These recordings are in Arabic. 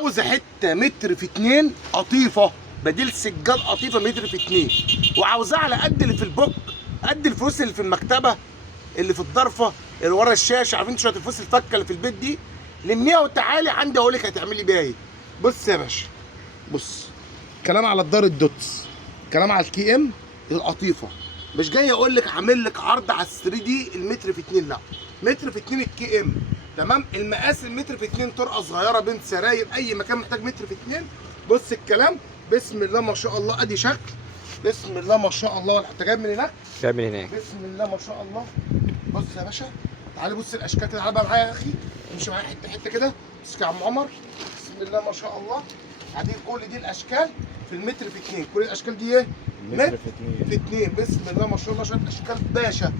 عاوزه حته متر في 2 قطيفه، بديل سجاد قطيفه متر في 2، وعاوزاه على قد اللي في البوك، قد الفلوس اللي في المكتبه، اللي في الضرفه، اللي ورا الشاشه. عارفين شويه الفلوس الفكه اللي في البيت دي؟ لميها وتعالي عندي اقول لك هتعملي بيها ايه. بص يا باشا، بص، كلام على الدار الدوتس، كلام على الكي ام القطيفه. مش جاي اقول لك عامل لك عرض على ال 3 دي المتر في 2، لا، متر في 2 الكي ام. تمام، المقاس المتر في 2، طرقه صغيره بنت سراير، اي مكان محتاج متر في 2. بص الكلام، بسم الله ما شاء الله، ادي شكل، بسم الله ما شاء الله. انت جايب من هناك؟ جايب من هناك. بسم الله ما شاء الله. بص يا باشا، تعالى بص الاشكال كده، تعالى بقى معايا يا اخي، امشي معايا حته حته كده. بص يا عم عمر، بسم الله ما شاء الله. هدي كل دي الاشكال في المتر في 2، كل الاشكال دي ايه؟ متر في 2. بسم الله ما شاء الله، شويه اشكال باشا.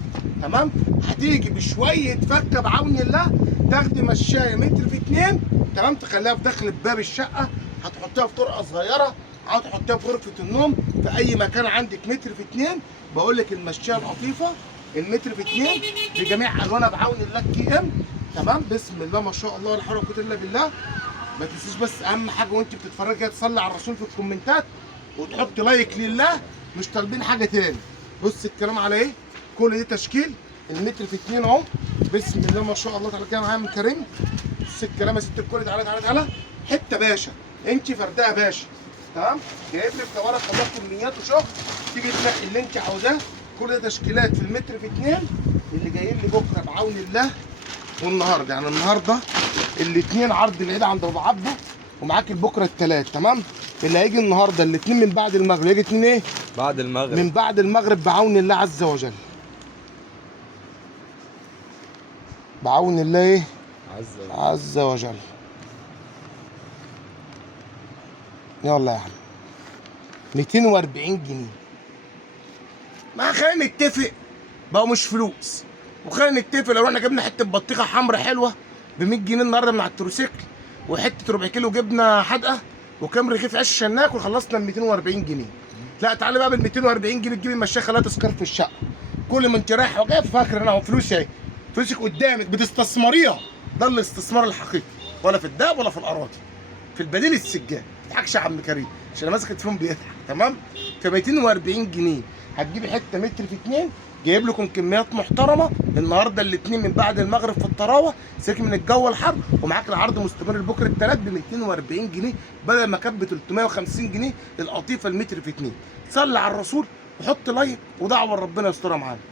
تمام، هتيجي بشويه فكه بعون الله، تاخدي مشايه متر في 2. تمام، تخليها في داخل باب الشقه، هتحطيها في طرقه صغيره، هتحطيها في غرفه النوم، في اي مكان عندك متر في 2. بقول لك المشايه القطيفه المتر في 2 بجميع الوانها بعون الله الكي ام. تمام، بسم الله ما شاء الله، ولا حول ولا قوه الا بالله. ما تنسيش بس اهم حاجه وانت بتتفرجي كده تصلي على الرسول في الكومنتات، وتحط لايك لله، مش طالبين حاجه تاني. بص الكلام على ايه، كل دي تشكيل المتر في 2 اهو. بسم الله ما شاء الله، تعالى كده معايا من كريم. بص الكلام يا ست الكل، تعالى تعالى تعالى، حته باشا، انت فردها باشا. تمام، جايب لك ورق خلاص كميات وشغل، تيجي تنقي اللي انت عاوزاه. كل ده تشكيلات في المتر في 2 اللي جايين لي بكره بعون الله. والنهارده يعني النهارده الاثنين عرض العيد عند ابو عبده، ومعاك بكره الثلاث. تمام، اللي هيجي النهارده الاثنين من بعد المغرب، يجي اثنين ايه؟ بعد المغرب. من بعد المغرب بعون الله عز وجل. بعون الله ايه؟ عز وجل. يلا يا عم، 240 جنيه. ما خلينا نتفق، بقوا مش فلوس. وخلينا نتفق لو احنا جبنا حته بطيخه حمراء حلوه ب 100 جنيه النهارده من على التروسيكل، وحته ربع كيلو جبنه حادقه، وكام رغيف عيش عشان ناكل، خلصنا ب 240 جنيه. لا تعالى بقى بال 240 جنيه تجيبي المشايه، خليها تذكار في الشقه. كل ما انت رايح وجاي فاكر انا اهو فلوسي اهي، فلوسك قدامك بتستثمريها. ده الاستثمار الحقيقي، ولا في الدهب ولا في الاراضي، في البديل السجاد. ما تضحكش يا عم كريم عشان انا ماسك التليفون بيضحك. تمام، ف 240 جنيه هتجيبي حته متر في 2، جايب لكم كميات محترمه النهارده الاثنين من بعد المغرب في الطراوه، سيبك من الجو الحر، ومعاك العرض مستمر لبكره الثلاث ب 240 جنيه بدل ما كانت ب 350 جنيه القطيفه المتر في 2. صلي على الرسول وحط لايك ودعوه ربنا يسترها معانا.